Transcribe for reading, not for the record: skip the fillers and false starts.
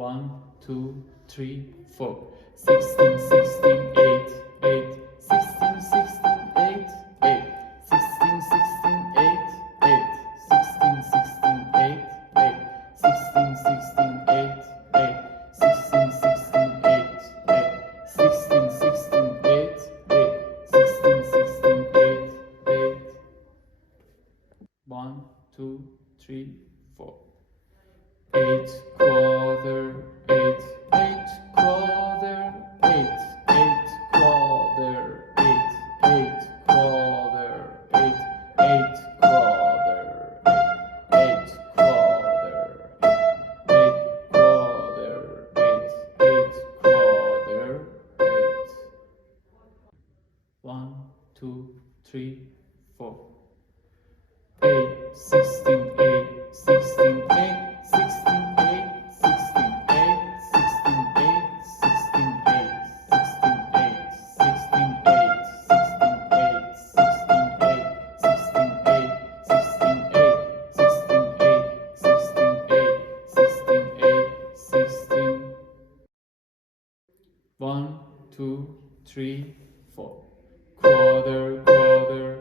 1, 2, 3, 4. 16, 16, 8, 8. 16, 16, 8, 8. 16, 16, 8, 8. 16, 16, 8, 8. 16, 16, 8, 8. 16, 16, 8, 8. 16, 16, 8, 8. 16, 16, 8, 8. 1, 2, 3, 4. 8 quarter, 8, 8 quarter, 8, 8 quarter, 8, 8 quarter, 8, 8 quarter, 8 quarter, 8 quarter, 8, 8 quarter, 8. 1, 2, 3, 4. 8, 16, 8, 16, 8, 16, 8, 16, 8, 16, 8, 16, 8, 16, 8, 16, 8, 16, 8, 16, 8, 16, 8, 16, 8, 16, 8, 16, 8, 16, 8, 16. 1, 2, 3, 4. Quarter, quarter,